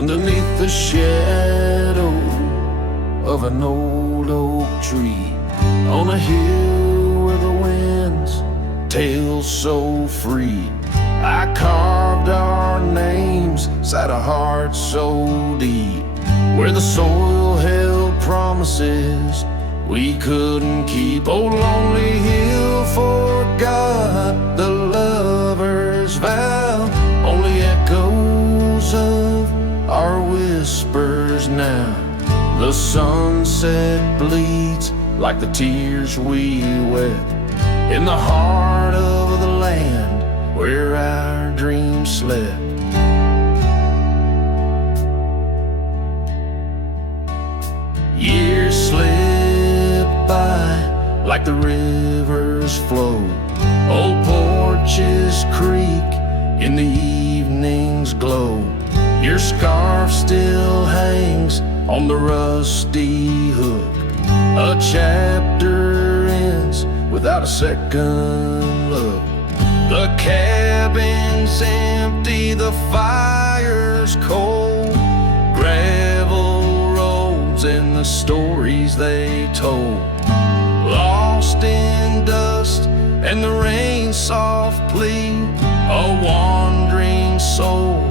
underneath the shadow of an old oak tree, on a hill where the winds tale so free. I carved our names inside a heart so deep, where the soil held promises we couldn't keep. Oh, lonely hill forgot the lover's vow, only echoes of our whispers now. The sunset bleeds like the tears we wept in the heart of the land where our dreams slept. Years slip by like the river's flow. Old porches creak in the evening's glow. Your scarf still hangs on the rusty hook. A chapter ends without a second look. The cabin's empty, the fire's cold. Gravel roads and the stories they told, lost in dust and the rain's soft plea. A wandering soul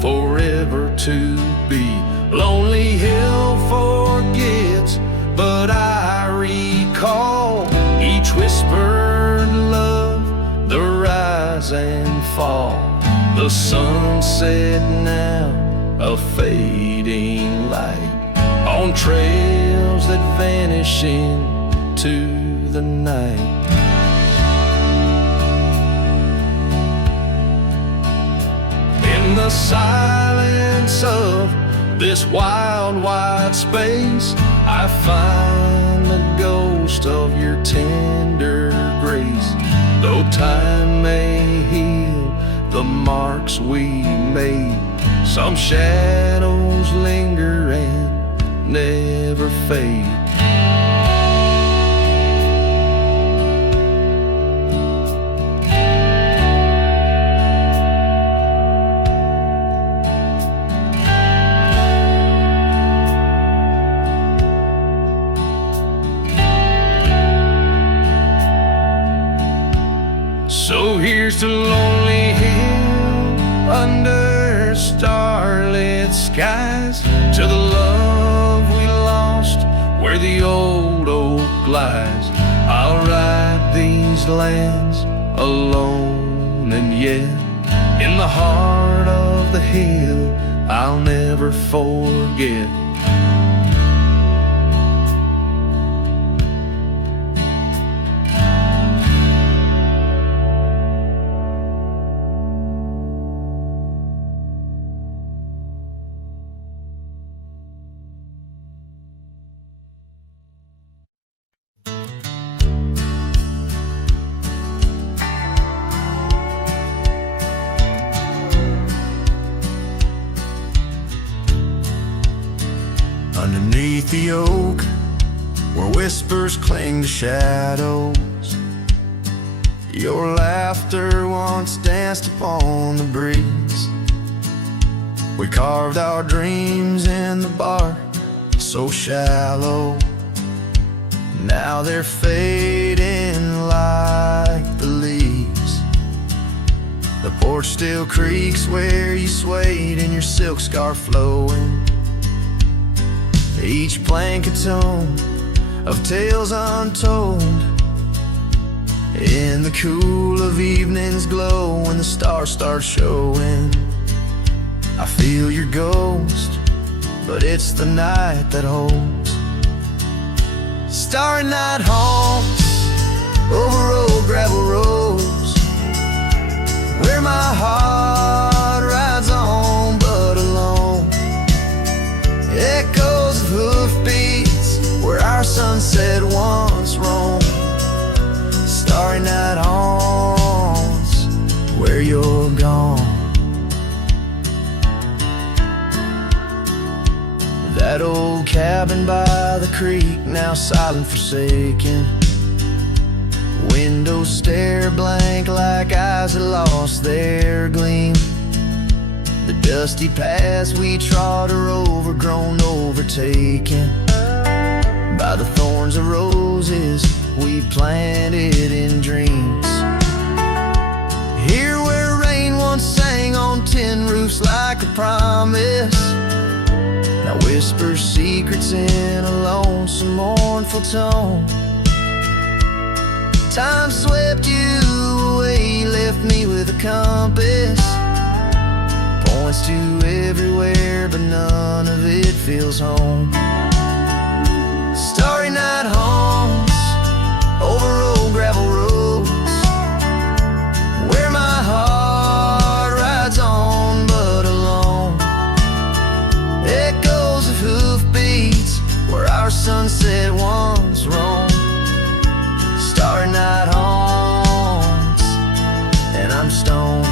forever to be. Lonely hill forgets, but I recall each whispered love, the rise and fall. The sunset now, a fading light on trails that vanish into the night. In the silence of this wild, wide space, I find the ghost of your tender grace. Though time may heal the marks we made, some shadows linger and never fade. So here's to Lonely Hill under starlit skies, to the love we lost where the old oak lies. I'll ride these lands alone, and yet in the heart of the hill I'll never forget. Underneath the oak, where whispers cling to shadows, your laughter once danced upon the breeze. We carved our dreams in the bark so shallow, now they're fading like the leaves. The porch still creaks where you swayed in your silk scarf flowing. Each plank a tone of tales untold, in the cool of evening's glow when the stars start showing. I feel your ghost, but it's the night that holds. Starry night haunts over old gravel roads, where my heart rides on but alone. Echoes of hoofbeats where our sunset once roamed. Starry night haunts where you're gone. That old cabin by the creek, now silent, forsaken. Windows stare blank like eyes that lost their gleam. The Dusty paths we trod are overgrown, overtaken by the thorns of roses we planted in dreams. Here where rain once sang on tin roofs like a promise, now whispers secrets in a lonesome, mournful tone. Time swept you away, left me with a compass. Points to everywhere, but none of it feels home. Starry night haunts over old gravel roads, where my heart rides on but alone. Echoes of hoofbeats where our sunset once roamed. Starry night haunts, and I'm stoned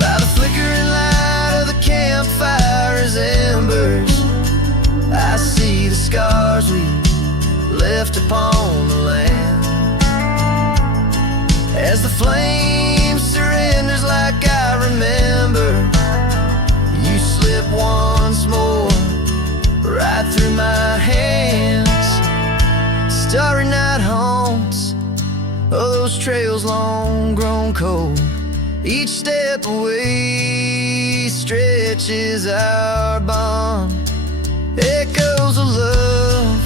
by the flickering light of the campfire's embers. I see the scars we left upon the land. As the flame surrenders like I remember, you slip once more right through my hands. Starry night haunts, oh, those trails long grown cold. Each step away stretches our bond. Echoes of love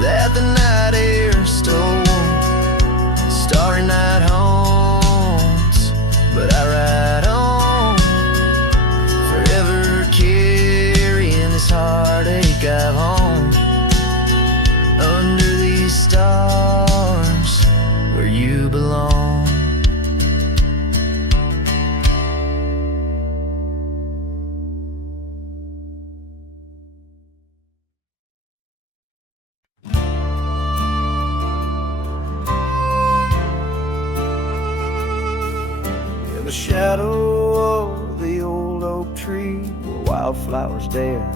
that the night air stole. Starry night haunts, but I ride on, forever carrying this heartache I've owned. Under these stars where you belong. In the shadow of the old oak tree, where wildflowers dare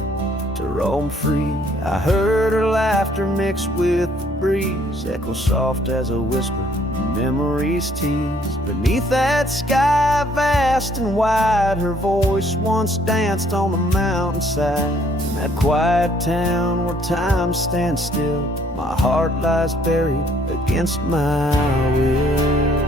to roam free, I heard her laughter mixed with the breeze, echo soft as a whisper, memories tease. Beneath that sky vast and wide, her voice once danced on the mountainside. In that quiet town where time stands still, my heart lies buried against my will.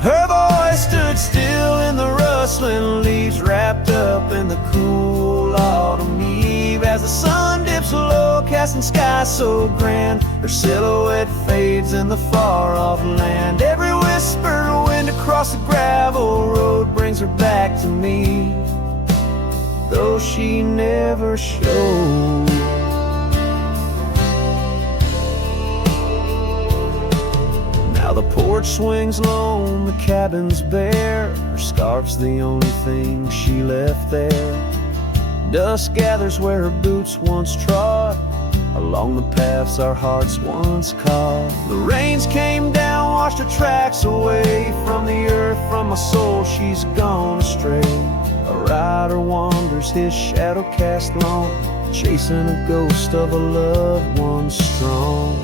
Her voice stood still in the rustling leaves, wrapped up in the cool autumn eve. As the sun dips low, casting sky so grand, her silhouette fades in the far-off land. Every whisper wind across the gravel road brings her back to me, though she never showed. Now the porch swings lone, the cabin's bare, her scarf's the only thing she left there. Dust gathers where her boots once trod, along the paths our hearts once caught. The rains came down, washed her tracks away from the earth, from my soul she's gone astray. A rider wanders, his shadow cast long, chasing a ghost of a loved one strong.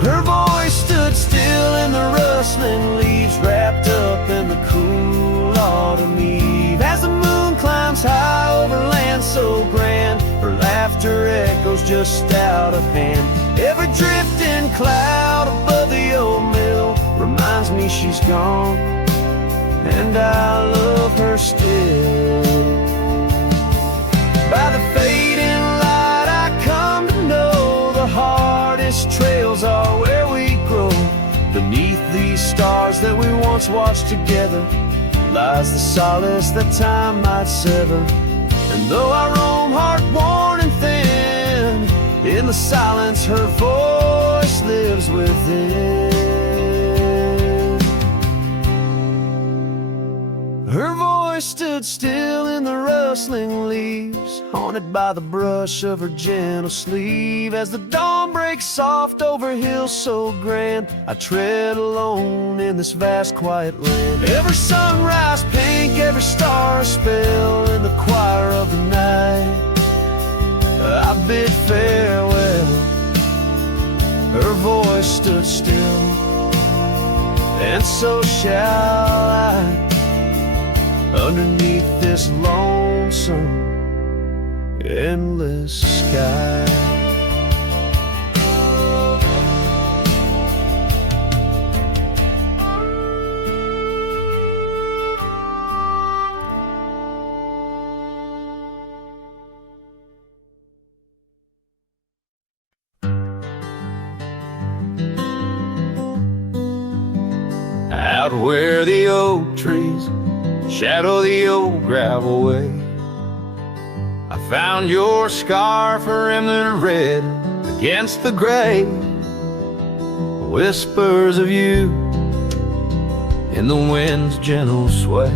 Her voice stood still in the rustling leaves, wrapped up in the cool autumn eve. As the moon climbs high over land so grand, her laughter echoes just out of hand. Every drifting cloud above the old mill reminds me she's gone, and I love her still. By the fading light I come to know the hardest trails are where we grow. Beneath these stars that we once watched together lies the solace that time might sever. And though I roam heart-worn and thin, in the silence her voice lives within. Her voice stood still in the rustling leaves, haunted by the brush of her gentle sleeve. As the dawn breaks soft over hills so grand, I tread alone in this vast quiet land. Every sunrise pink, every star a spell, in the choir of the night I bid farewell. Her voice stood still, and so shall I. underneath this lonesome, endless sky. Out where the oak trees shadow the old gravel way, I found your scarf rimmed red against the gray. Whispers of you in the wind's gentle sway,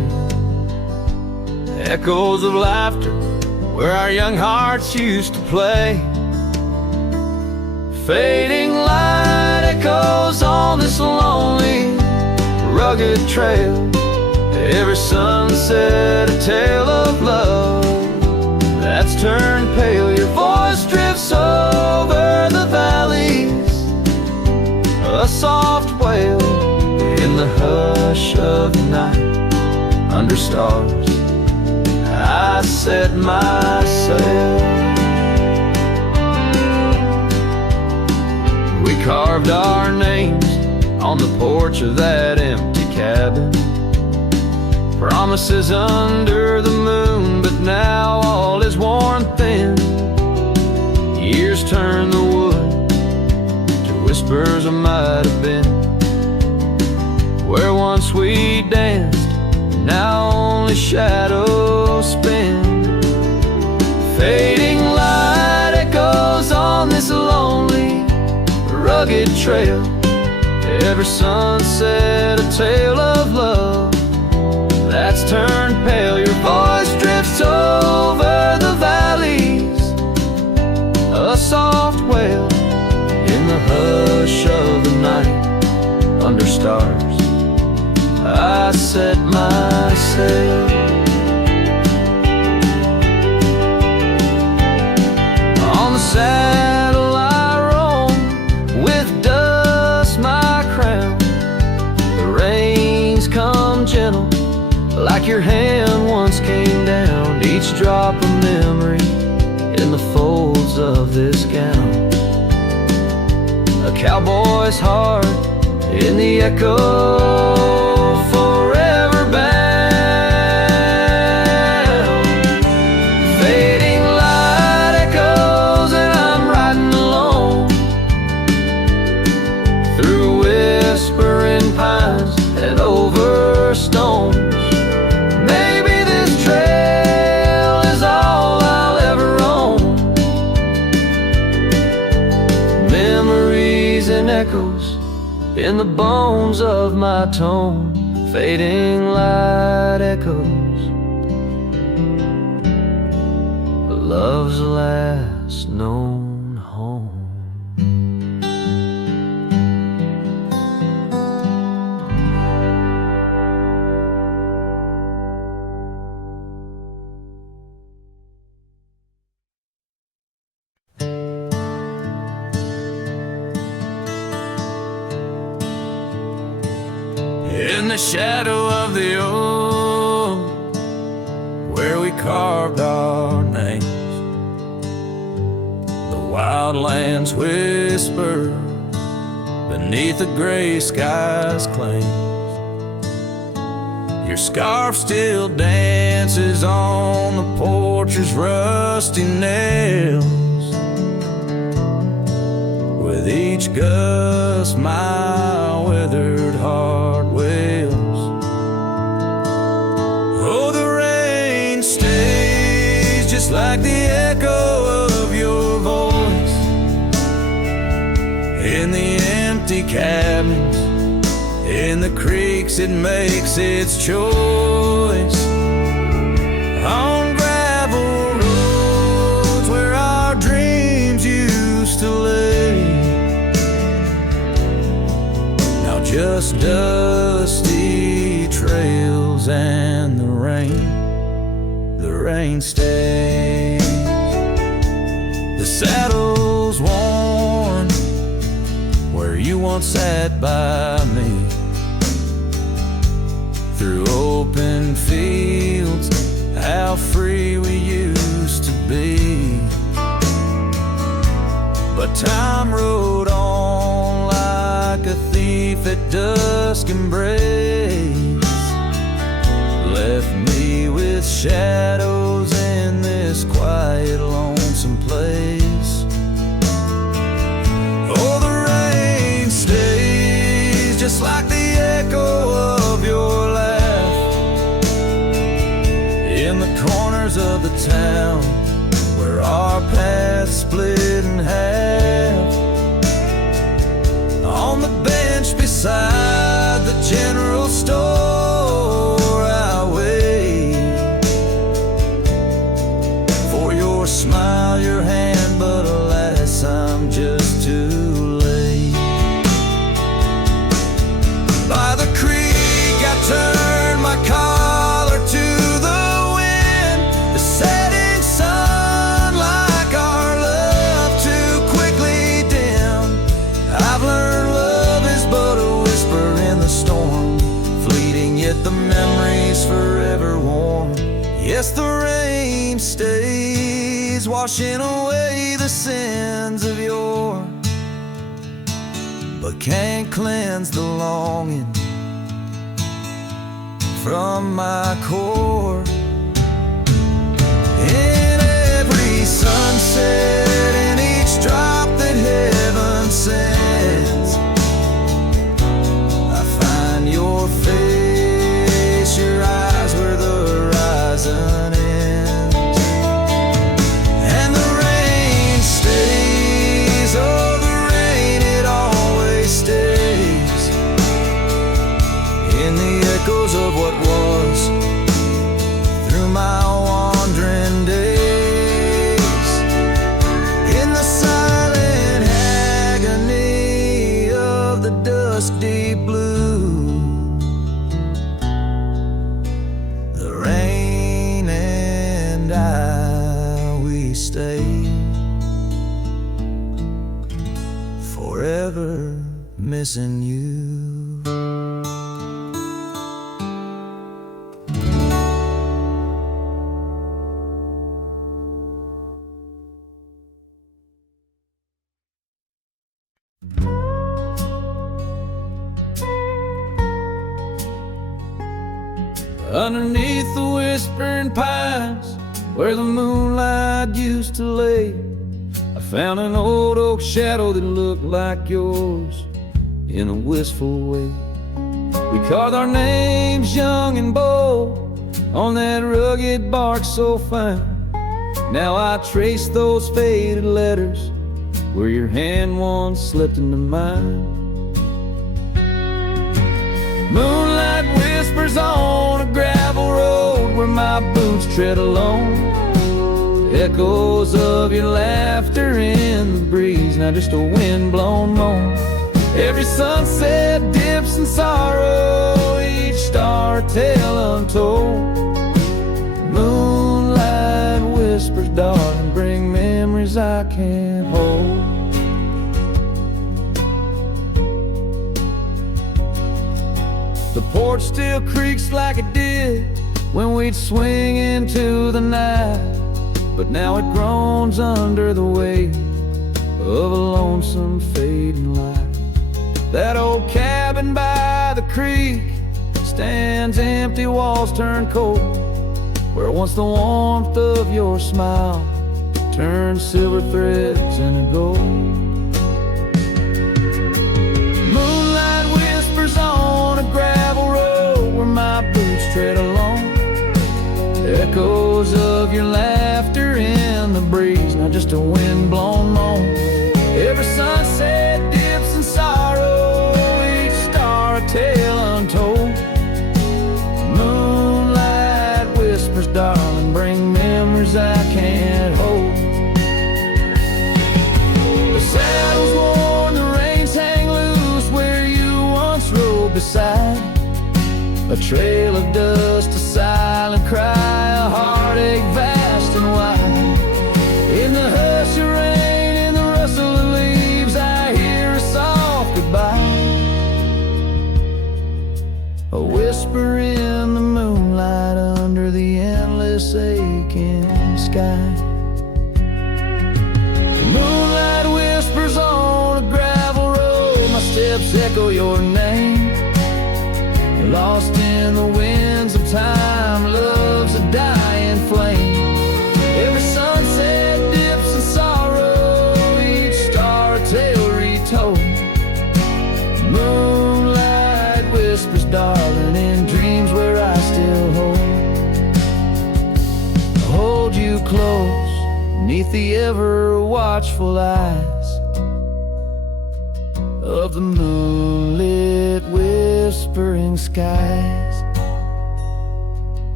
echoes of laughter where our young hearts used to play. Fading light echoes on this lonely, rugged trail. Every sunset a tale of love that's turned pale. Your voice drifts over the valleys, a soft wail in the hush of the night. Under stars I set my sail. We carved our names on the porch of that empty cabin, promises under the moon, but now all is worn thin. Years turn the wood to whispers of might have been. Where once we danced, now only shadows spin. Fading light echoes on this lonely, rugged trail. Every sunset a tale of love that's turned pale. Your voice drifts over the valleys, a soft wail in the hush of the night. Under stars I set my sail. On the saddle I roam, with dust my crown. The rains come gentle, like your hand once came down. Each drop a memory in the folds of this gown. A cowboy's heart in the echo, forever bound. Fading light echoes and I'm riding alone through whispering pines and over stones. Echoes in the bones of my tone. Fading light echoes, love's last known home. In the shadow of the oak, where we carved our names, the wildlands whisper beneath the gray sky's claims. Your scarf still dances on the porch's rusty nails. With each gust my withered heart wails. Oh, the rain stays just like the echo of your voice in the empty cabins, in the creeks it makes its choice. On gravel roads where our dreams used to lay, now just dusty trails and the rain stays. The saddle's worn where you once sat by me, through open fields how free we used to be. But time rode on like a thief at dusk embrace, left me with shadows in this quiet, lonesome place. Oh, the rain stays just like the echo of your laugh in the corners of the town where our paths split in half. On the bench beside the general store, I wait for your smile, your hand, but alas, I'm just too late. By the creek, I turned my collar to the wind, the setting sun like our love too quickly dim. I've learned love is but a whisper in the storm, fleeting yet the memories forever warm. Yes, the rain stays, washing away the sins of yore, but can't cleanse the longing from my core. In every sunset, in each drop that heaven sends, I find your face, your eyes where the horizon ends. And the rain stays, oh the rain, it always stays, in the echoes of what was, through my wandering days, in the silent agony of the dusk deep blue. The rain and I, we stay forever missing you. Underneath the whispering pines, where the moonlight used to lay, I found an old oak shadow that looked like yours in a wistful way. We carved our names young and bold on that rugged bark so fine. Now I trace those faded letters where your hand once slipped into mine. Moonlight whispers on a gravel road where my boots tread alone. Echoes of your laughter in the breeze, now just a wind-blown moan. Every sunset dips in sorrow, each star a tale untold. Moonlight whispers, darling, bring memories I can't hold. The porch still creaks like it did when we'd swing into the night, but now it groans under the weight of a lonesome fading light. That old cabin by the creek stands empty, walls turn cold, where once the warmth of your smile turned silver threads into gold. Moonlight whispers on a gravel road where my boots tread along. Echoes of your laughter in the breeze, not just a wind-blown moan. Every sunset dips in sorrow, each star a tale untold. Moonlight whispers, darling, bring memories I can't hold. The saddle's worn, the reins hang loose where you once rode beside. A trail of dust, a silent cry, a heartache vast and wide. In the hush of rain, in the rustle of leaves, I hear a soft goodbye. A whisper in the moonlight under the endless age. sky. Moonlight whispers on a gravel road, my steps echo your name. Lost in the winds of time, love's a dying flame. Every sunset dips in sorrow, each star a tale retold. Moonlight whispers, darling, in dreams where I still hold you close, neath the ever watchful eyes of the moonlit whispering skies.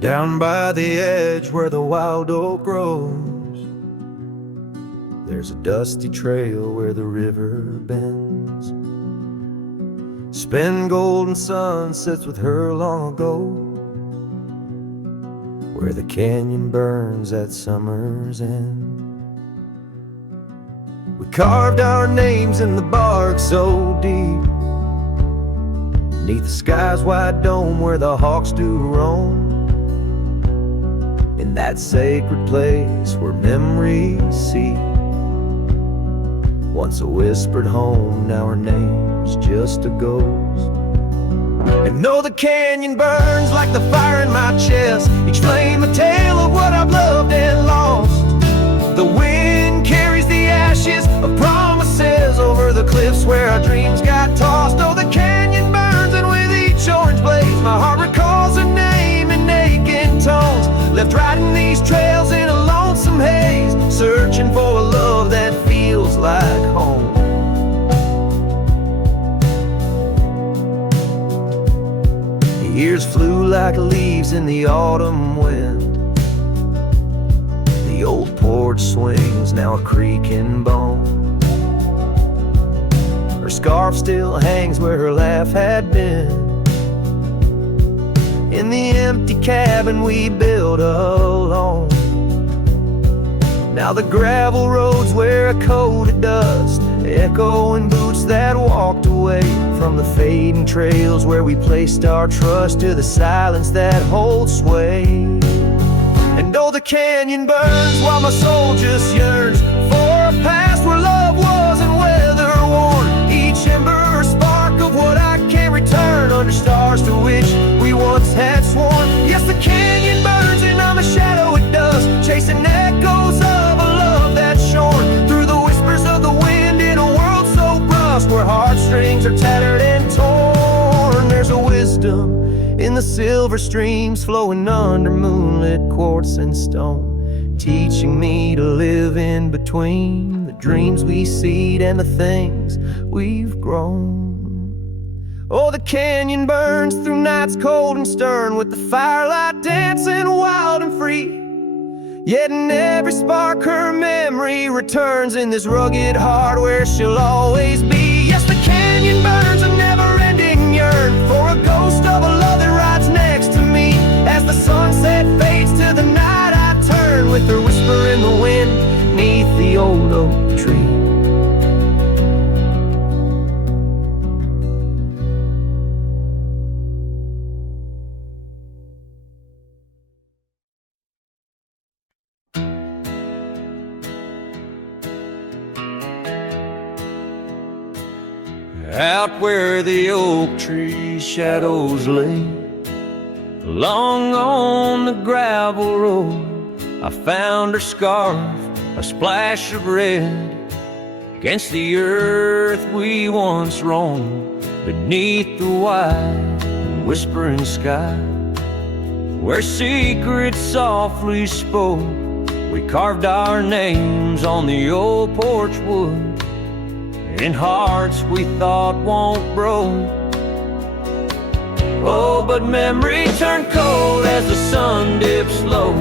Down by the edge where the wild oak grows, there's a dusty trail where the river bends. Spend golden sunsets with her long ago, where the canyon burns at summer's end. We carved our names in the bark so deep, beneath the sky's wide dome where the hawks do roam. In that sacred place where memories seep, once a whispered home, now her name's just a ghost. And though the canyon burns like the fire in my chest, each flame a tale of what I've loved and lost. The wind carries the ashes of promises over the cliffs where our dreams got tossed. Oh, the canyon burns, and with each orange blaze my heart recalls her name in aching tones, left riding these trails in a lonesome haze, searching for a love that feels like home. The years flew like leaves in the autumn wind. The old porch swings now a creaking bone. Her scarf still hangs where her laugh had been, in the empty cabin we built alone. Now the gravel roads wear a coat of dust, echoing boots that walked away from the fading trails where we placed our trust, to the silence that holds sway. And though the canyon burns while my soul just yearns for a past where love wasn't weather worn, each ember a spark of what I can't return, under stars to which we once had sworn. Yes, the canyon burns and I'm a shadow it does, chasing echoes of a love that's shorn through the whispers of the wind in a world so brusque where heartstrings are tattered and torn. There's a wisdom in the silver streams flowing under moonlit quartz and stone, teaching me to live in between the dreams we seed and the things we've grown. Oh, the canyon burns through nights cold and stern, with the firelight dancing wild and free. Yet in every spark her memory returns, in this rugged heart where she'll always be. Yes, the canyon burns a never-ending yearn for a ghost of a love that rides next to me. As the sunset fades to the night I turn, with her whisper in the wind neath the old oak tree. Out where the oak tree shadows lay, along on the gravel road, I found her scarf, a splash of red, against the earth we once roamed, beneath the wide and whispering sky, where secrets softly spoke. We carved our names on the old porch wood, in hearts we thought won't broke. Oh, but memory turned cold as the sun dips low,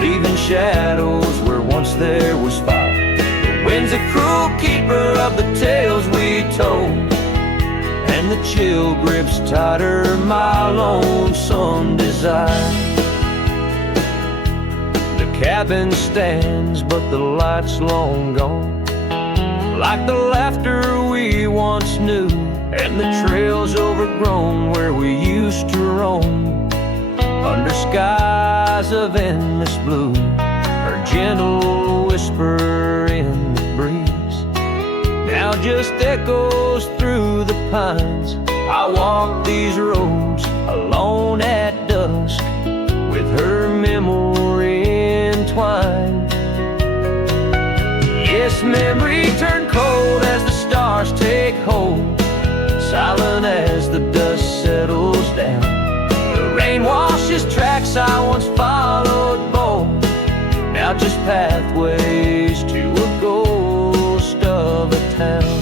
leaving shadows where once there was fire. The wind's a cruel keeper of the tales we told, and the chill grips tighter my lonesome desire. cabin stands, but the light's long gone, like the laughter we once knew, and the trails overgrown where we used to roam, under skies of endless blue. Her gentle whisper in the breeze now just echoes through the pines. I walk these roads alone at dusk, with her memory entwined. Yes, memory turned cold as the stars take hold, silent as the dust settles down. The rain washes tracks I once followed bold, now just pathways to a ghost of a town.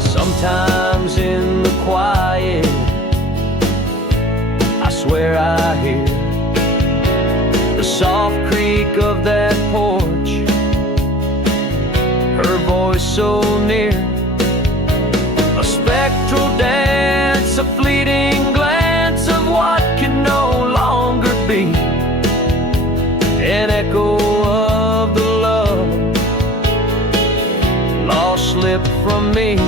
Sometimes in the quiet, I swear I hear the soft creak of that porch, her voice so near, a spectral dance, a fleeting glance of what can no longer be, an echo of the love lost slipped from me.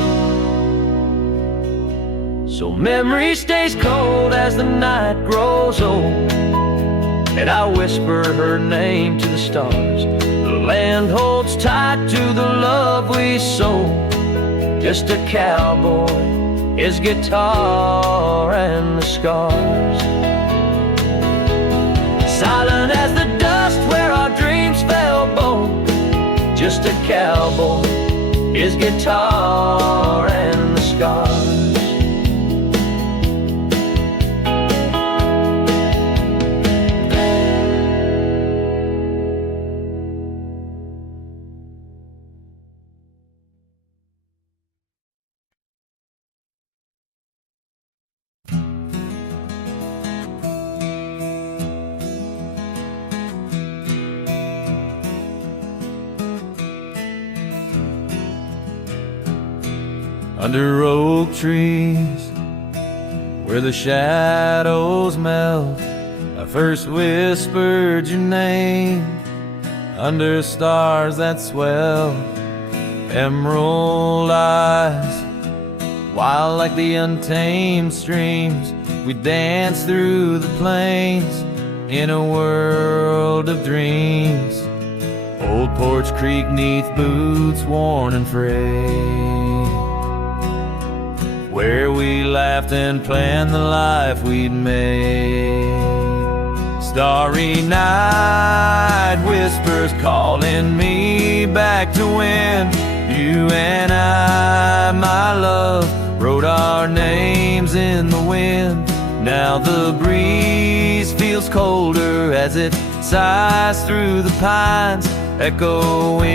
So memory stays cold as the night grows old, and I whisper her name to the stars. The land holds tight to the love we sold, just a cowboy, his guitar and the scars. Silent as the dust where our dreams fell bold, just a cowboy, his guitar and the scars. Under oak trees, where the shadows melt, I first whispered your name. Under stars that swell, emerald eyes, wild like the untamed streams, we dance through the plains in a world of dreams. Old Porch Creek neath boots worn and frayed, where we laughed and planned the life we'd made. Starry night whispers calling me back to when you and I, my love, wrote our names in the wind. Now the breeze feels colder as it sighs through the pines, echoing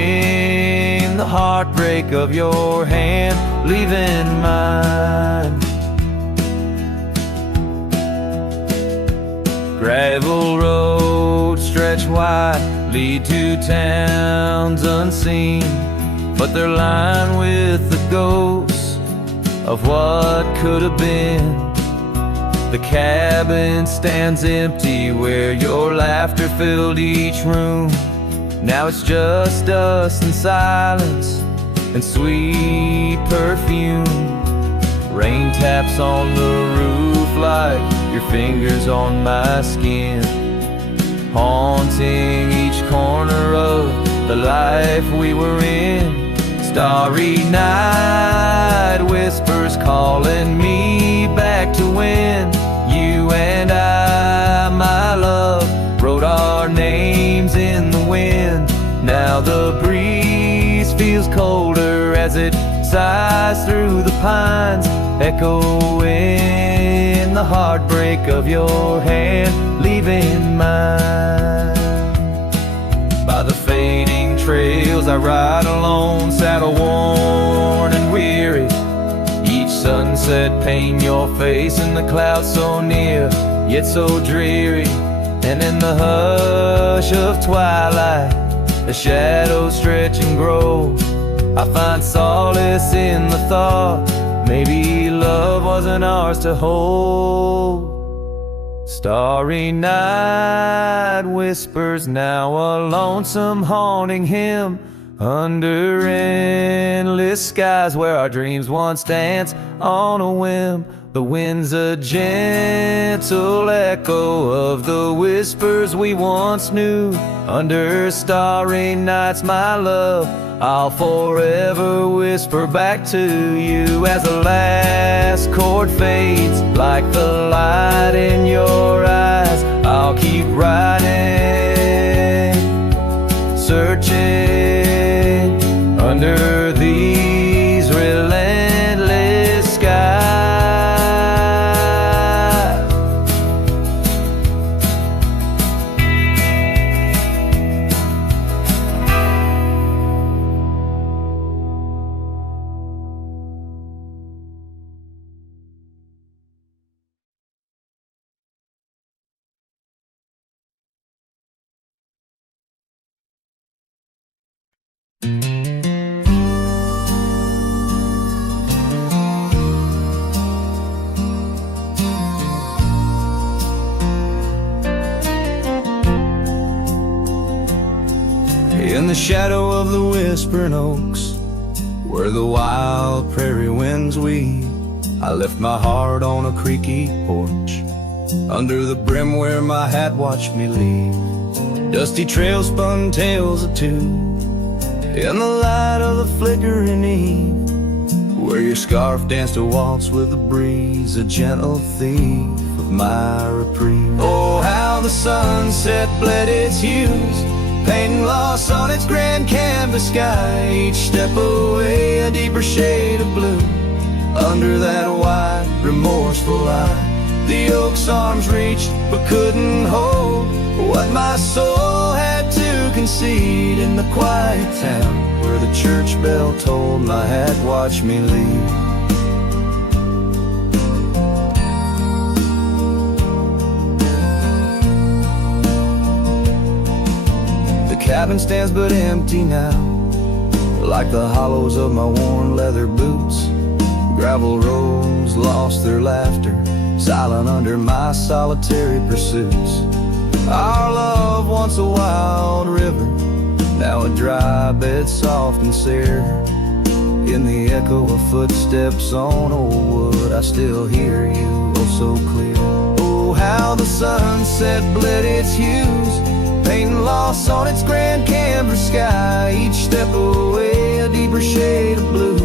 the heartbreak of your hand leaving mine. Gravel roads stretch wide, lead to towns unseen, but they're lined with the ghosts of what could have been. The cabin stands empty where your laughter filled each room. Now it's just us and silence and sweet perfume. Rain taps on the roof like your fingers on my skin, haunting each corner of the life we were in. Starry night whispers calling me back to when you and I, my love, wrote our names in the wind. Now the breeze feels colder as it sighs through the pines, echoing the heartbreak of your hand leaving mine. By the fading trails I ride alone, saddle worn and weary. Each sunset paint your face in the clouds so near, yet so dreary. And in the hush of twilight, the shadows stretch and grow. I find solace in the thought maybe love wasn't ours to hold. Starry night whispers now a lonesome haunting hymn under endless skies where our dreams once danced on a whim. The wind's a gentle echo of the whispers we once knew. Under starry nights, my love, I'll forever whisper back to you. As the last chord fades like the light in your eyes, I'll keep writing, searching under these relentless skies. In the shadow of the whispering oaks, where the wild prairie winds weave, I left my heart on a creaky porch, under the brim where my hat watched me leave. Dusty trails spun tales of two, in the light of the flickering eve, where your scarf danced a waltz with the breeze, a gentle thief of my reprieve. Oh, how the sunset bled its hues, painting loss on its grand canvas sky. Each step away a deeper shade of blue, under that wide, remorseful eye. The oak's arms reached but couldn't hold what my soul had to concede. In the quiet town where the church bell tolled, my hat watched me leave. The cabin stands but empty now, like the hollows of my worn leather boots. Gravel roads lost their laughter, silent under my solitary pursuits. Our love, once a wild river, now a dry bed soft and sere. In the echo of footsteps on old wood, I still hear you oh so clear. Oh, how the sunset bled its hues, painting loss on its grand canvas sky. Each step away a deeper shade of blue,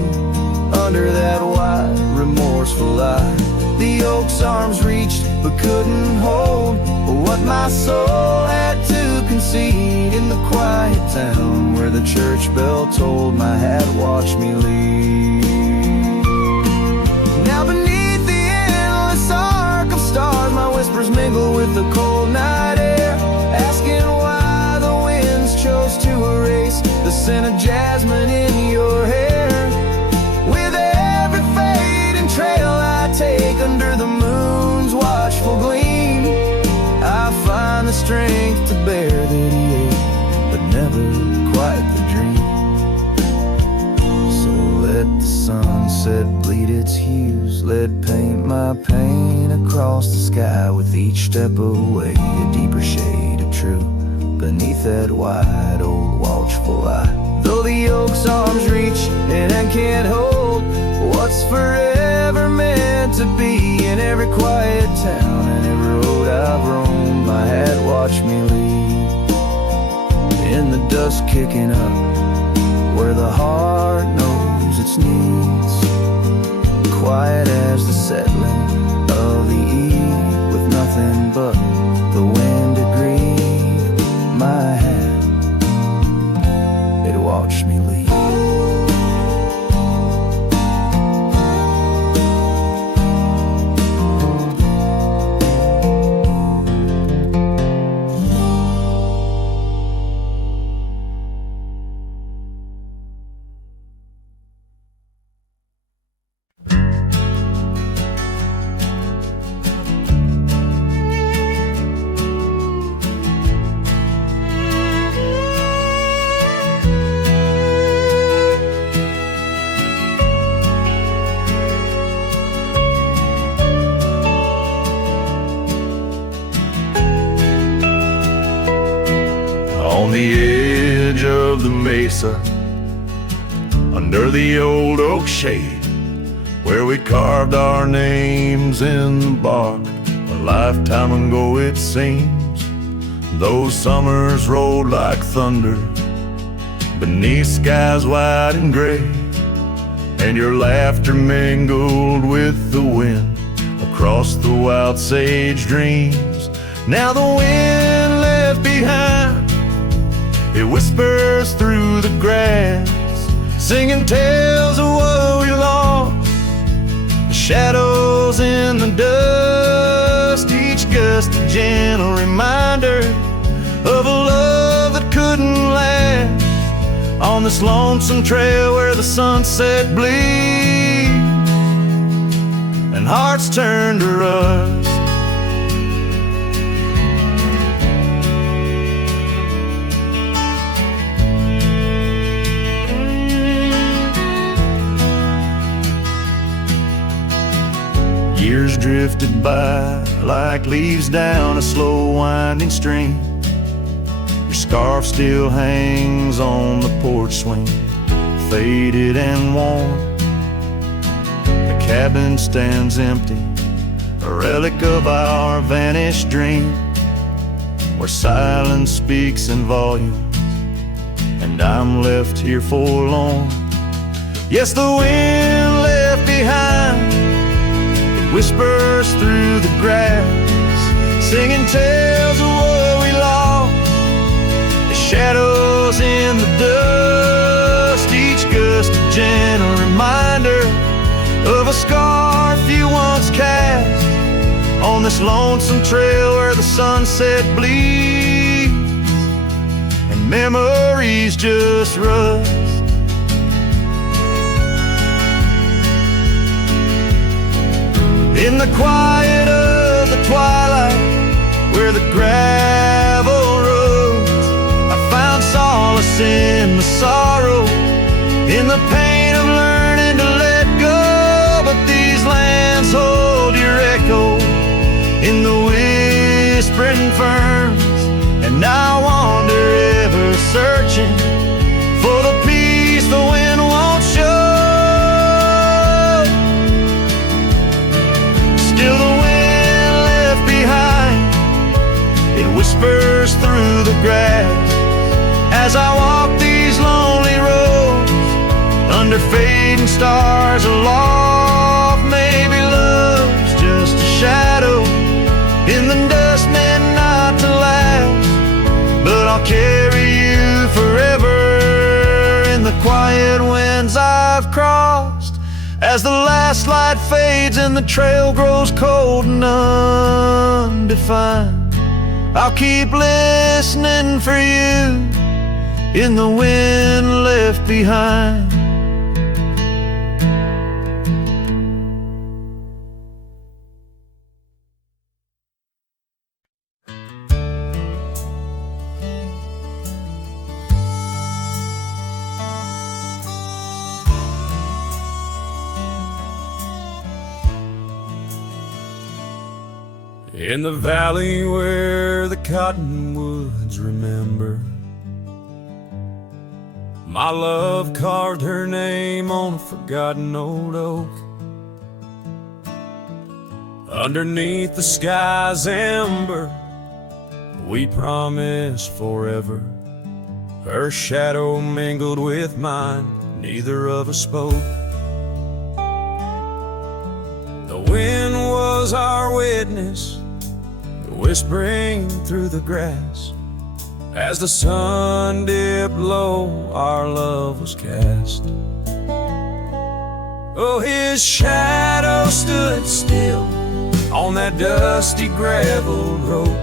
under that wide, remorseful eye. The oak's arms reached but couldn't hold what my soul had to concede. In the quiet town where the church bell tolled, my hat watched me leave. Now beneath the endless arc of stars, my whispers mingle with the cold night air, asking why the winds chose to erase the scent of jasmine in your hair. With every fading trail I take under the moon's watchful gleam, I find the strength to bear that he ate, but never quite the dream. So let the sunset bleed its hues, let paint my pain across the sky. With each step away a deeper shade of true, beneath that wide old watchful eye. Though the oak's arms reach and I can't hold what's forever meant to be. In every quiet town and every road I've roamed, my hat watched me leave. In the dust kicking up, where the heart knows its needs, quiet as the settling of the eve, with nothing but the wind to grieve. My hat, it watched me leave. mesa under the old oak shade, where we carved our names in the bark. A lifetime ago it seems, those summers rolled like thunder beneath skies wide and gray, and your laughter mingled with the wind across the wild sage dreams. Now the wind left behind, it whispers through the grass, singing tales of what we lost, the shadows in the dust, each gust a gentle reminder of a love that couldn't last on this lonesome trail where the sunset bleeds and hearts turn to rust. Years drifted by like leaves down a slow winding stream. Your scarf still hangs on the porch swing, faded and worn. The cabin stands empty, a relic of our vanished dream, where silence speaks in volumes and I'm left here forlorn. Yes, the wind left behind, whispers through the grass, singing tales of what we lost, the shadows in the dust, each gust a gentle reminder of a scarf you once cast on this lonesome trail where the sunset bleeds and memories just rust. In the quiet of the twilight, where the gravel roads, I found solace in the sorrow, in the pain of learning to let go. But these lands hold your echo in the whispering ferns, and I wander ever searching for the peace the wind won't show. Still the wind left behind, it whispers through the grass as I walk these lonely roads under fading stars aloft. Maybe love's just a shadow in the dust meant not to last, but I'll carry you forever in the quiet winds I've crossed. As the last light fades and the trail grows cold and undefined, I'll keep listening for you in the wind left behind. In the valley where the cottonwoods remember, my love carved her name on a forgotten old oak. Underneath the sky's ember, we promised forever. Her shadow mingled with mine, neither of us spoke. The wind was our witness, whispering through the grass. As the sun dipped low, our love was cast. Oh, his shadow stood still on that dusty gravel road,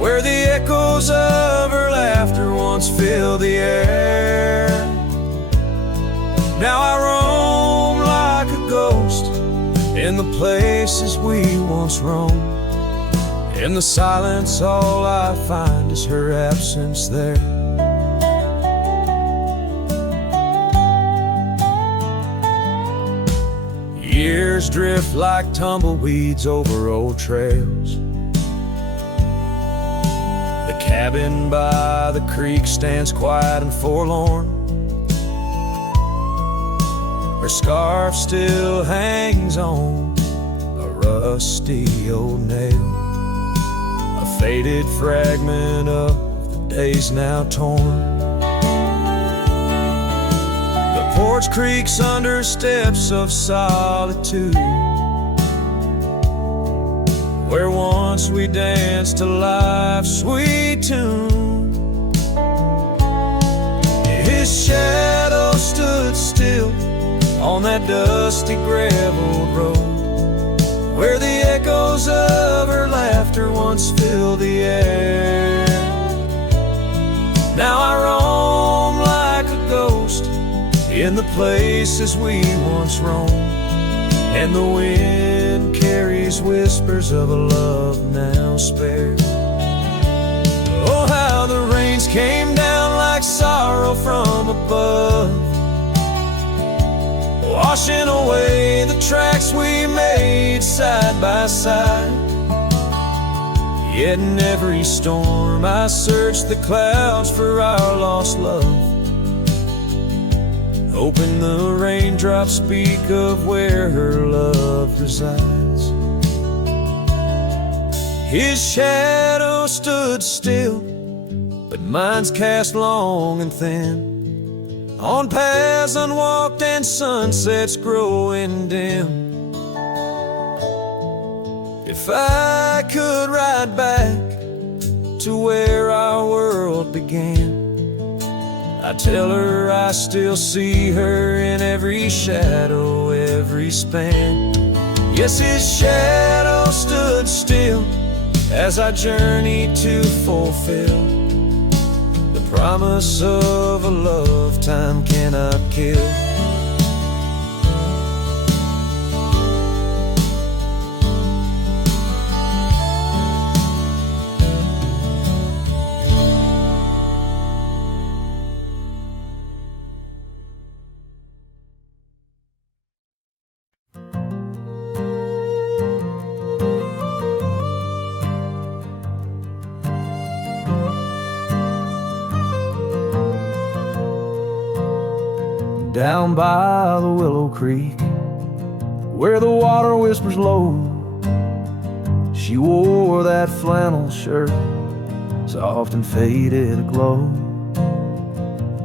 where the echoes of her laughter once filled the air. Now I roam like a ghost in the places we once roamed. In the silence, all I find is her absence there. Years drift like tumbleweeds over old trails. The cabin by the creek stands quiet and forlorn. Her scarf still hangs on a rusty old nail, a faded fragment of the days now torn. The porch creaks under steps of solitude, where once we danced to life's sweet tune. His shadow stood still on that dusty gravel road, where the echoes of her laughter once filled the air. Now I roam like a ghost in the places we once roamed, and the wind carries whispers of a love now spared. Oh, how the rains came down like sorrow from above, washing away the tracks we made side by side. Yet in every storm I search the clouds for our lost love, hoping the raindrops speak of where her love resides. His shadow stood still, but mine's cast long and thin, on paths unwalked and sunsets growing dim. If I could ride back to where our world began, I'd tell her I still see her in every shadow, every span. Yes, his shadow stood still as I journeyed to fulfill the promise of a love time cannot kill. Down by the Willow Creek, where the water whispers low, she wore that flannel shirt, soft and faded aglow.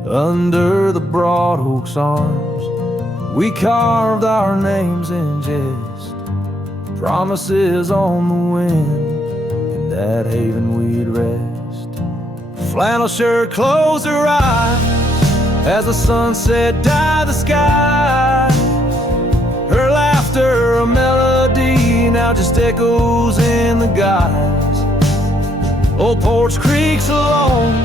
Under the broad oak's arms, we carved our names in jest, promises on the wind, in that haven we'd rest. Flannel shirt closed her eyes as the sunset dyed the sky. Her laughter, a melody, now just echoes in the guise. Old porch creaks alone,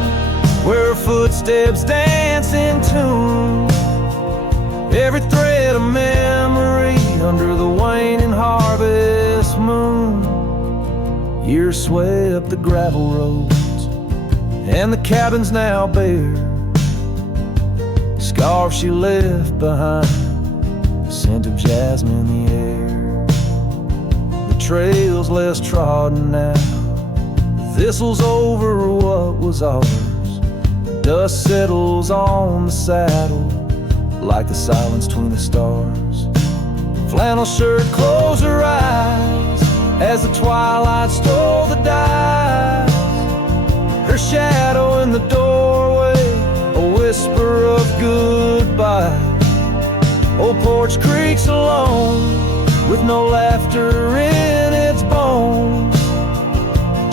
where her footsteps dance in tune. Every thread of memory under the waning harvest moon. Years swept the gravel roads, and the cabin's now bare. Scarf she left behind, the scent of jasmine in the air. The trail's less trodden now, the thistle's over what was ours. The dust settles on the saddle like the silence between the stars. Flannel shirt closed her eyes as the twilight stole the dice. Her shadow in the doorway, a whisper of goodbye. Old porch creaks alone, with no laughter in its bones.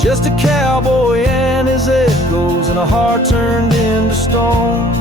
Just a cowboy and his echoes, and a heart turned into stone.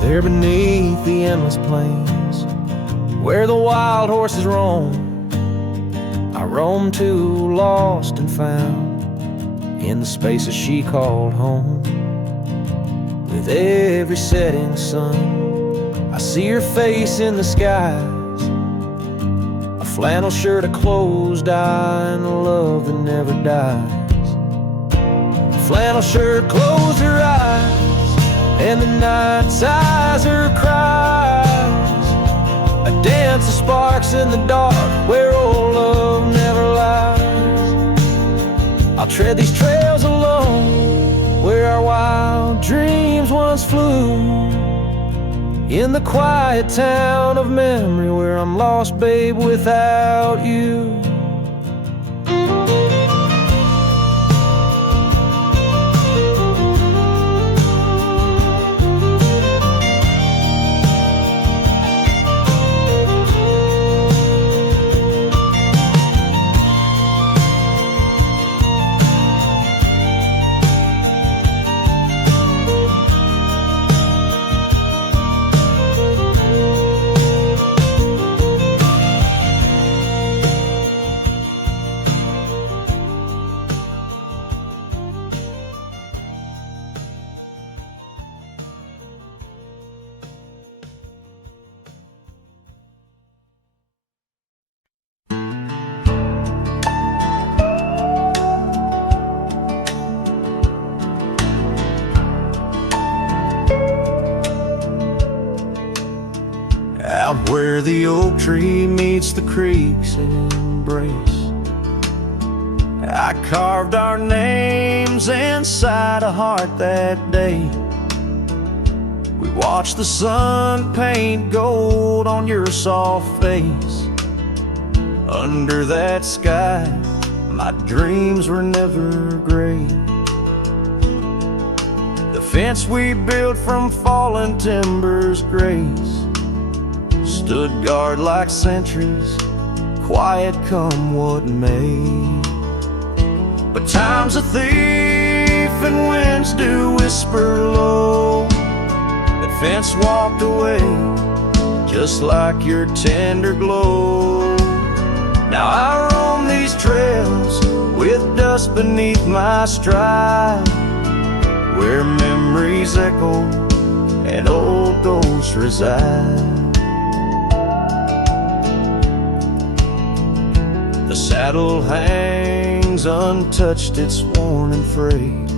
There beneath the endless plains, where the wild horses roam, I roam too, lost and found, in the spaces she called home. With with every setting sun. I see your face in the skies, a flannel shirt, a closed eye, and a love that never dies. Flannel shirt closed her eyes, and the night sighs her cries. A dance of sparks in the dark where old love never lies. I'll tread these trails alone where our wild dreams once flew. In the quiet town of memory where I'm lost, babe, without you. Out where the oak tree meets the creek's embrace, I carved our names inside a heart that day. We watched the sun paint gold on your soft face. Under that sky, my dreams were never gray. The fence we built from fallen timbers grace stood guard like sentries, quiet come what may. But time's a thief and winds do whisper low. That fence walked away just like your tender glow. Now I roam these trails with dust beneath my stride, where memories echo and old ghosts reside. The saddle hangs untouched, it's worn and frayed,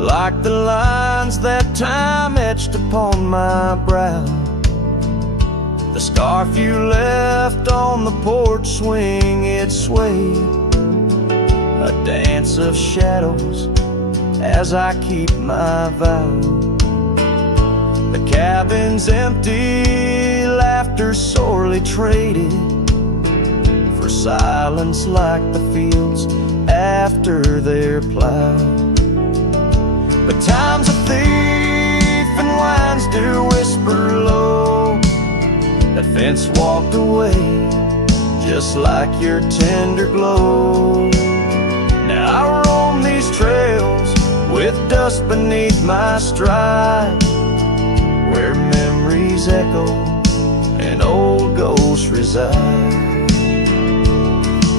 like the lines that time etched upon my brow. The scarf you left on the porch swing, it swayed, a dance of shadows as I keep my vow. The cabin's empty, laughter sorely traded for silence like the fields after they're plowed. But time's a thief and winds do whisper low. That fence walked away just like your tender glow. Now I roam these trails with dust beneath my stride, where memories echo and old ghosts reside.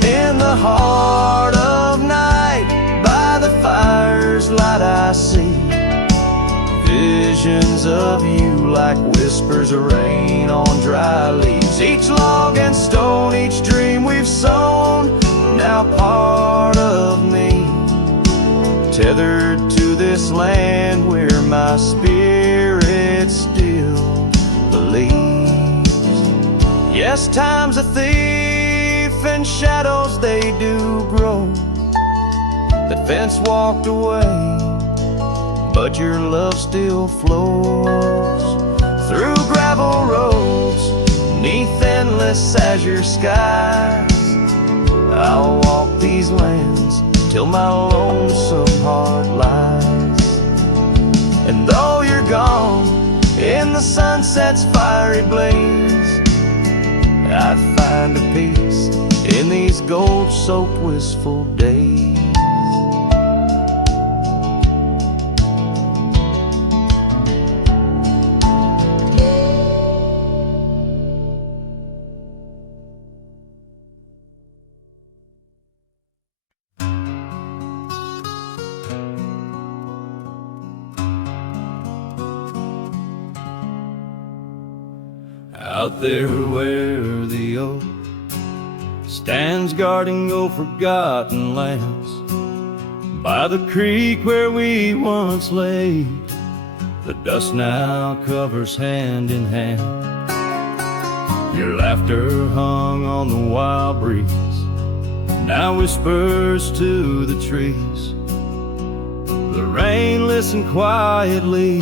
In the heart of night, by the fire's light, I see visions of you like whispers of rain on dry leaves. Each log and stone, each dream we've sown, now part of me, tethered to this land where my spirit still believes. Yes, time's a thief and shadows they do grow. The fence walked away, but your love still flows through gravel roads, neath endless azure skies. I'll walk these lands till my lonesome heart lies. And though you're gone in the sunset's fiery blaze, I find a peace in these gold-soaked wistful days. Out there where the oak stands guarding old forgotten lands, by the creek where we once lay, the dust now covers hand in hand. Your laughter hung on the wild breeze, now whispers to the trees. The rain listened quietly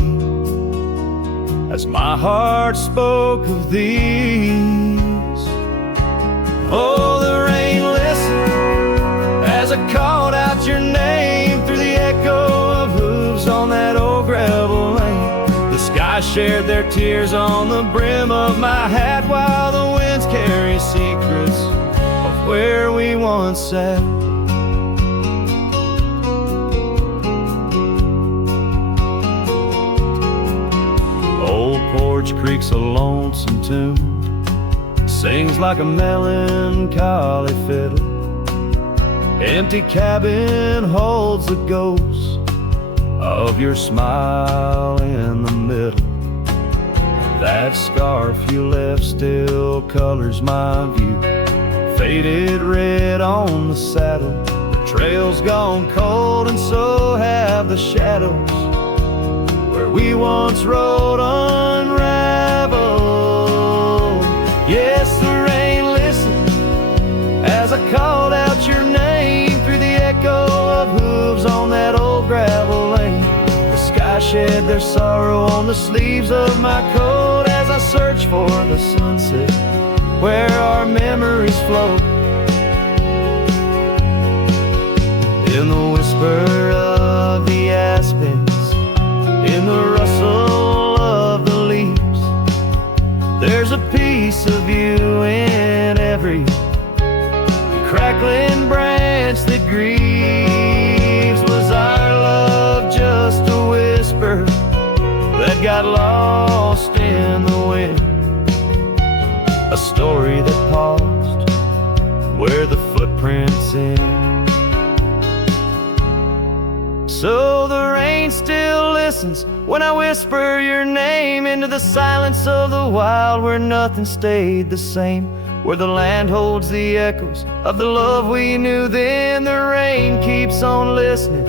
as my heart spoke of these. Oh, the rain listened as I called out your name through the echo of hooves on that old gravel lane. The sky shared their tears on the brim of my hat, while the winds carry secrets of where we once sat. Old Porch Creek's a lonesome tune, sings like a melancholy fiddle. Empty cabin holds the ghost of your smile in the middle. That scarf you left still colors my view, faded red on the saddle. The trail's gone cold and so have the shadows where we once rode unraveled. Yes, the rain listened as I called out your name through the echo of hooves on that old gravel lane. The sky shed their sorrow on the sleeves of my coat as I search for the sunset where our memories float. In the whisper of the aspens, in the rustle of the leaves, there's a piece of you in every crackling branch that grieves. Was our love just a whisper that got lost in the wind? A story that paused where the footprints end. So the rain still listens when I whisper your name into the silence of the wild, where nothing stayed the same, where the land holds the echoes of the love we knew then. The rain keeps on listening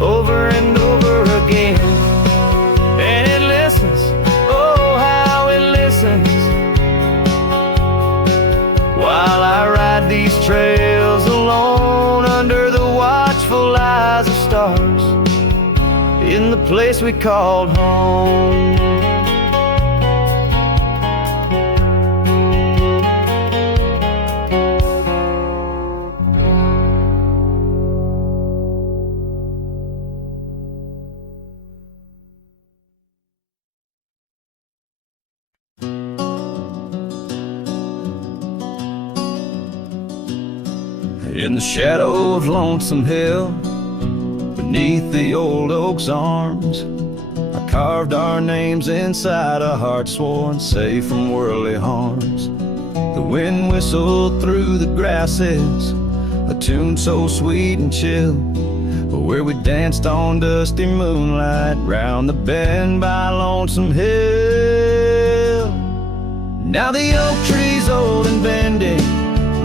over and over again, and it listens, oh how it listens, while I ride these trails alone under the watchful eyes of stars in the place we called home. In the shadow of Lonesome Hill, beneath the old oak's arms, I carved our names inside a heart sworn safe from worldly harms. The wind whistled through the grasses, a tune so sweet and chill, where we danced on dusty moonlight round the bend by Lonesome Hill. Now the oak tree's old and bending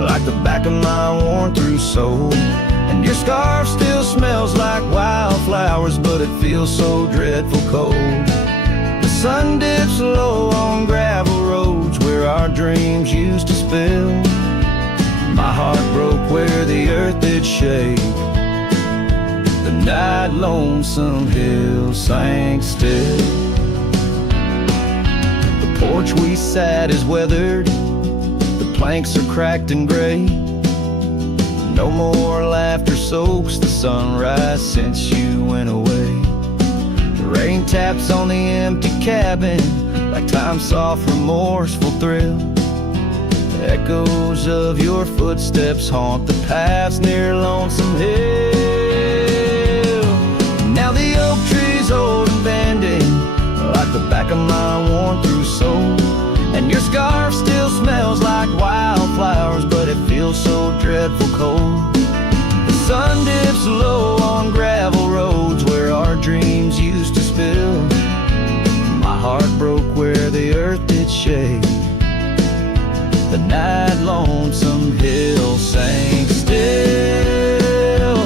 like the back of my worn-through soul, and your scarf still smells like wildflowers, but it feels so dreadful cold. The sun dips low on gravel roads where our dreams used to spill. My heart broke where the earth did shake, the night Lonesome Hill sank still. The porch we sat is weathered, the planks are cracked and gray. No more laughter soaks the sunrise since you went away. The rain taps on the empty cabin like time's soft remorseful thrill. The echoes of your footsteps haunt the paths near Lonesome Hill. Now the oak tree's old and bending like the back of my worn-through soul, and your scarf still smells like wildflowers, but it feels so dreadful cold. The sun dips low on gravel roads where our dreams used to spill. My heart broke where the earth did shake, night lonesome hill sank still.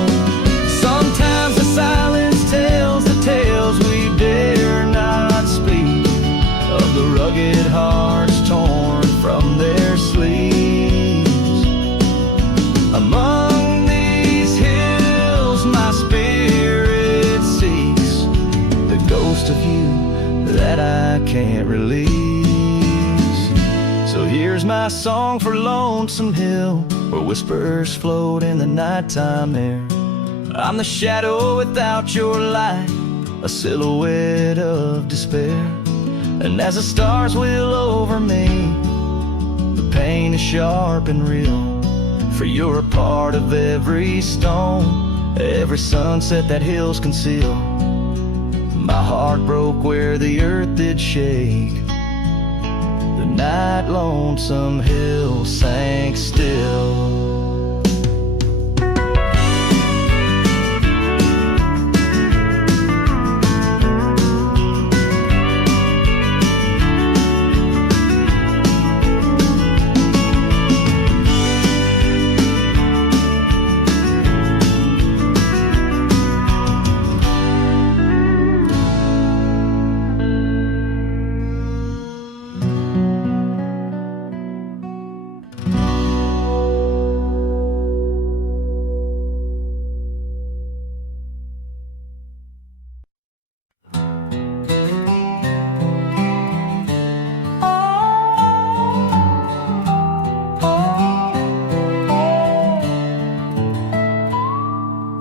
Sometimes the silence tells the tales we dare not speak, of the rugged hearts torn from their sleeves. Among these hills my spirit seeks the ghost of you that I can't release. So here's my song for Lonesome Hill, where whispers float in the nighttime air. I'm the shadow without your light, a silhouette of despair. And as the stars will over me, the pain is sharp and real, for you're a part of every stone, every sunset that hills conceal. My heart broke where the earth did shake. The night lonesome hill sank still.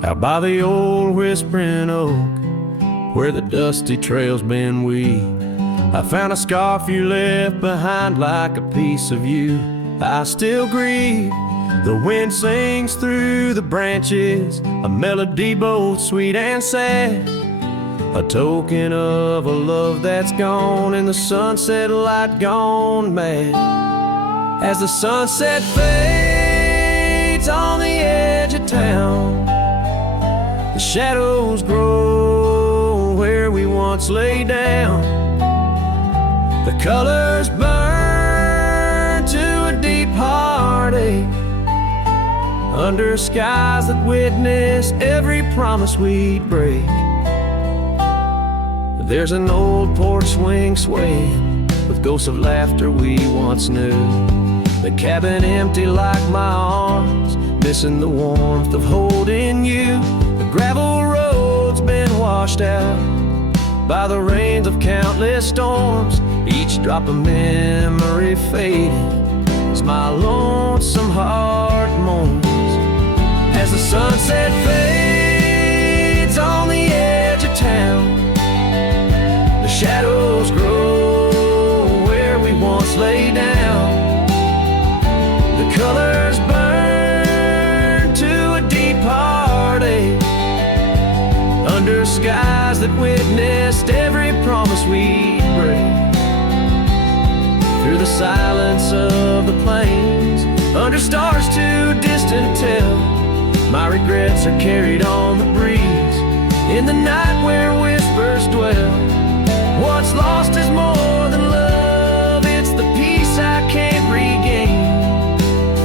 Out by the old whispering oak, where the dusty trail's been weaved, I found a scarf you left behind like a piece of you I still grieve. The wind sings through the branches, a melody both sweet and sad, a token of a love that's gone and the sunset light gone mad. As the sunset fades on the edge of town, the shadows grow where we once lay down. The colors burn to a deep heartache under skies that witness every promise we'd break. There's an old porch swing swaying with ghosts of laughter we once knew. The cabin empty like my arms, missing the warmth of holding you. The gravel road's been washed out by the rains of countless storms, each drop of memory fading as my lonesome heart mourns. As the sunset fades on the edge of town, the shadows grow where we once lay down. The colors burn to a deep heartache under skies that witnessed every promise we'd break. Through the silence of the plains, under stars too distant to tell, my regrets are carried on the breeze. In the night where whispers dwell, what's lost is more than love, it's the peace I can't regain.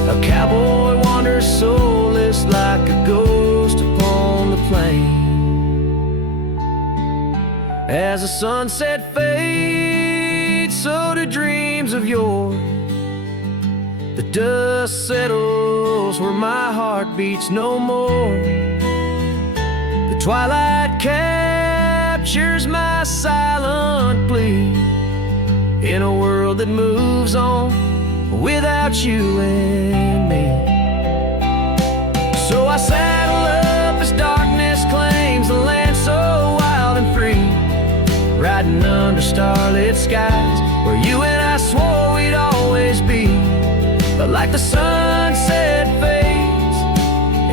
A cowboy wanders soulless like a ghost upon the plain. As the sunset fades, so do dreams of yore. The dust settles where my heart beats no more. The twilight captures my silent plea in a world that moves on without you and me. So I saddle up as darkness claims the land so wild and free, riding under starlit skies where you and I swore we'd always be. But like the sunset fades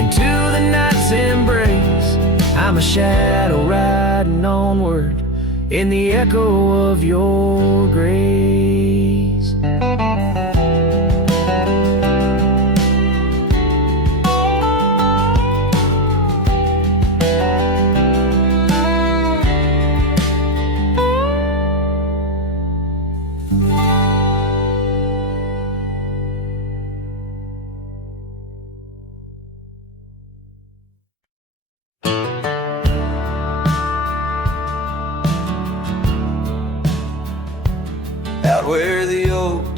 into the night's embrace, I'm a shadow riding onward in the echo of your grace.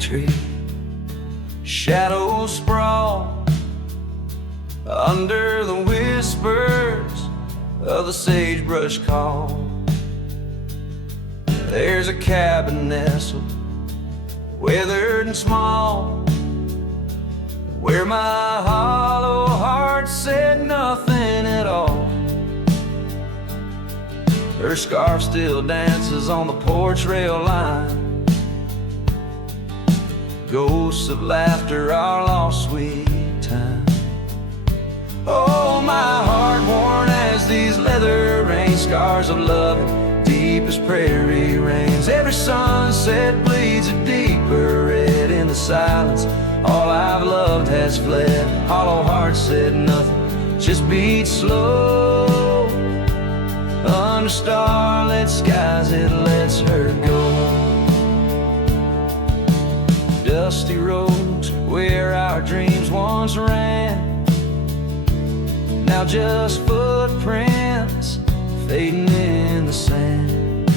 tree. Shadows sprawl under the whispers of the sagebrush call. There's a cabin nestled, weathered and small, where my hollow heart said nothing at all. Her scarf still dances on the porch rail line, ghosts of laughter, our lost sweet time. Oh, my heart worn as these leather rain scars of loving, deep as prairie rains. Every sunset bleeds a deeper red in the silence. All I've loved has fled. Hollow heart said nothing, just beat slow. Under starlit skies it lets her go. Dusty roads where our dreams once ran, now just footprints fading in the sand.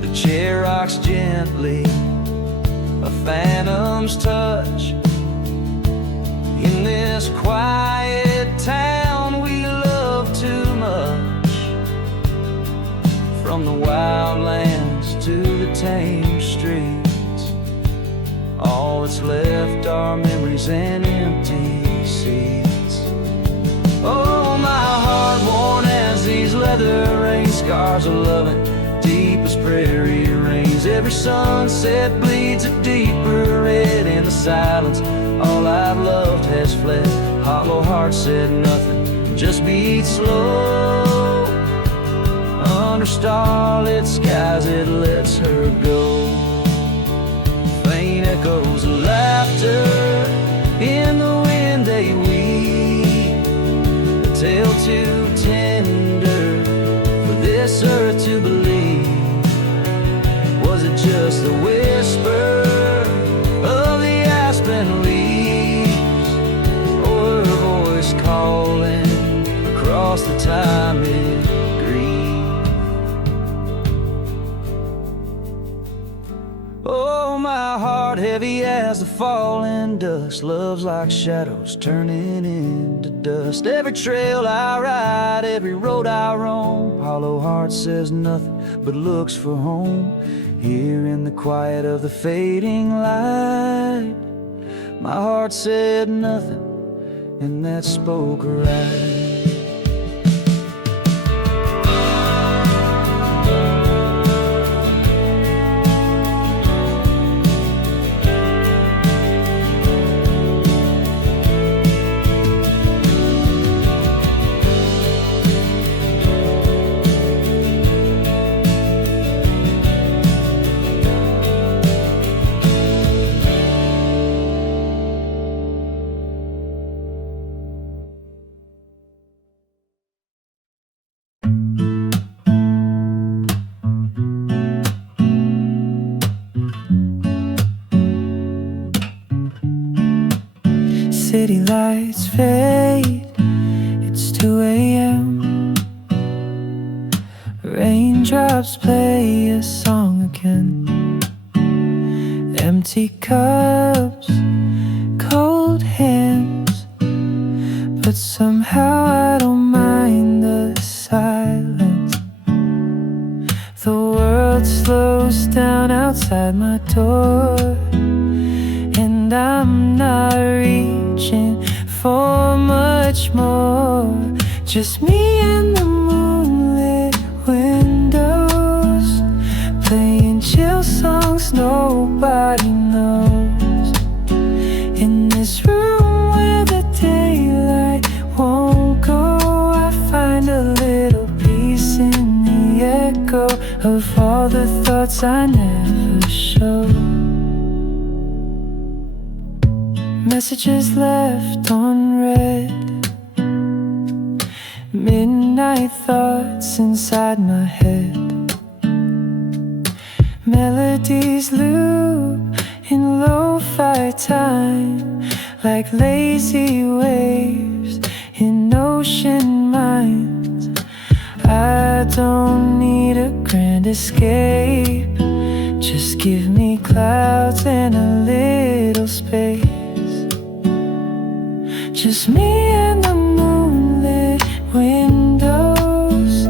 The chair rocks gently, a phantom's touch. In this quiet town we love too much. From the wildlands to the tame streets, all that's left are memories and empty seats. Oh, my heart worn as these leather rain scars of loving, deep as prairie rains. Every sunset bleeds a deeper red in the silence. All I've loved has fled. Hollow heart said nothing, just beat slow. Under starlit skies it lets her go. Faint echoes of laughter in the wind they weave, a tale too tender for this earth to believe. Was it just the whisper of the aspen leaves, or her voice calling across the timing grief? Oh, my heart heavy as the falling dust, love's like shadows turning into dust. Every trail I ride, every road I roam, hollow heart says nothing but looks for home. Here in the quiet of the fading light, my heart said nothing, and that spoke right. City lights fade, it's 2 a.m. Raindrops play a song again. Empty cups, cold hands, but somehow I don't mind the silence. The world slows down outside my door, and I'm not reaching for much more. Just me and the moonlit windows, playing chill songs nobody knows. In this room where the daylight won't go, I find a little peace in the echo of all the thoughts I never show. Messages left unread, midnight thoughts inside my head. Melodies loop in lo-fi time, like lazy waves in ocean minds. I don't need a grand escape, Just give me clouds and a little space. Just me and the moonlit windows,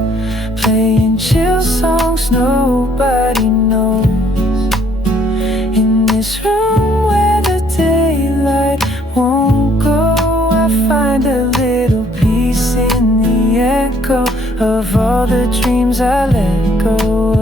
playing chill songs nobody knows. In this room where the daylight won't go, I find a little peace in the echo of all the dreams I let go of.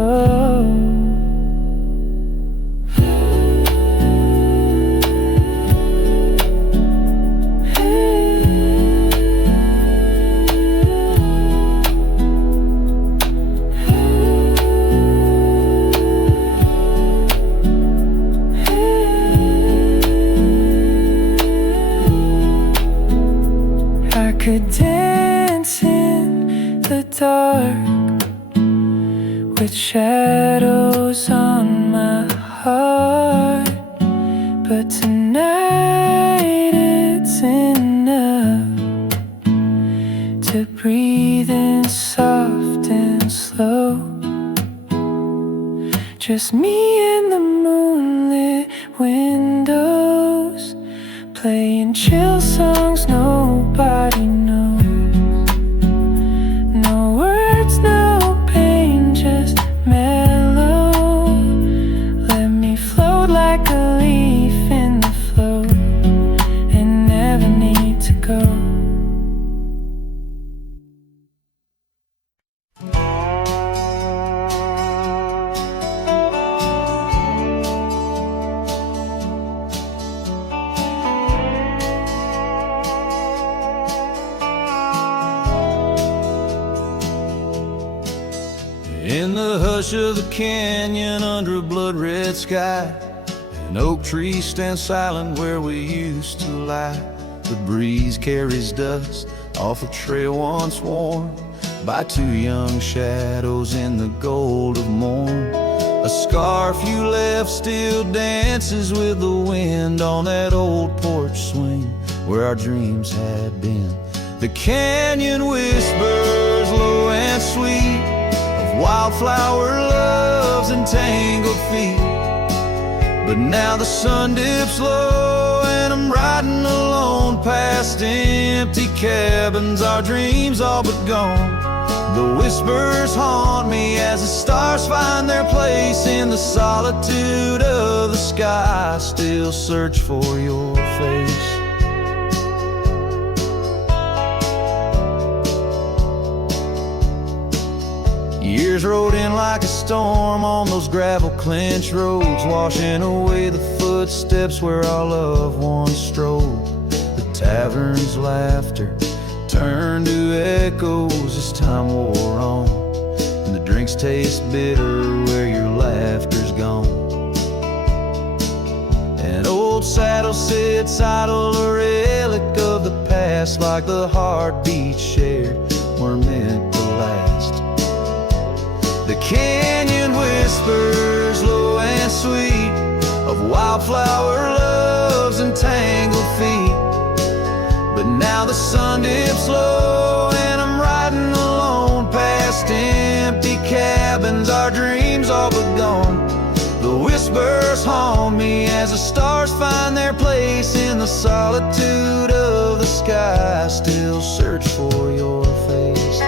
Could dance in the dark with shadows on my heart, but tonight it's enough to breathe in soft and slow. Just me and the moonlit windows, playing chill songs nobody knows. No words, no pain, just mellow. Let me float like a leaf in the flow and never need to go. In the hush of the canyon under a blood-red sky, an oak tree stands silent where we used to lie. The breeze carries dust off a trail once worn by two young shadows in the gold of morn. A scarf you left still dances with the wind on that old porch swing where our dreams had been. The canyon whispers low and sweet of wildflower loves and tangled feet. But now the sun dips low and I'm riding alone past empty cabins, our dreams all but gone. The whispers haunt me as the stars find their place in the solitude of the sky. I still search for your face. Years rode in like a storm on those gravel clinch roads, washing away the footsteps where our loved ones strolled. The tavern's laughter turned to echoes as time wore on, and the drinks taste bitter where your laughter's gone. An old saddle sits idle, a relic of the past, like the heartbeat shared were meant to last. The canyon whispers low and sweet of wildflower loves and tangled feet. But now the sun dips low and I'm riding alone past empty cabins, our dreams all but gone. The whispers haunt me as the stars find their place in the solitude of the sky. I still search for your face.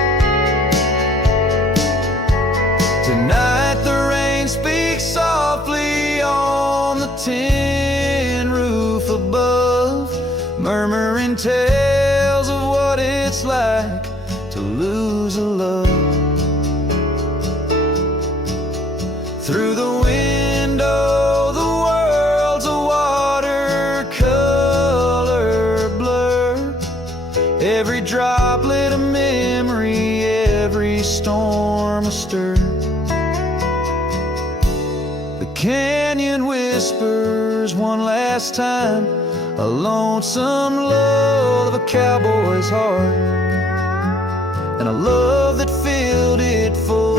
Tonight the rain speaks softly on the tin roof above, murmuring tales of what it's like to lose a love. Through the window the world's a watercolor blur, every droplet a memory, every storm a stir. The canyon whispers one last time, a lonesome love of a cowboy's heart, and a love that filled it full.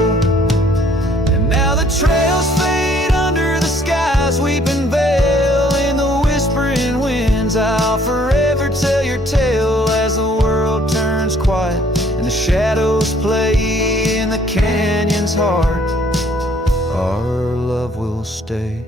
And now the trails fade under the sky's weeping veil, in the whispering winds I'll forever tell your tale as the world turns quiet and the shadows play in the canyon's heart. our love will stay.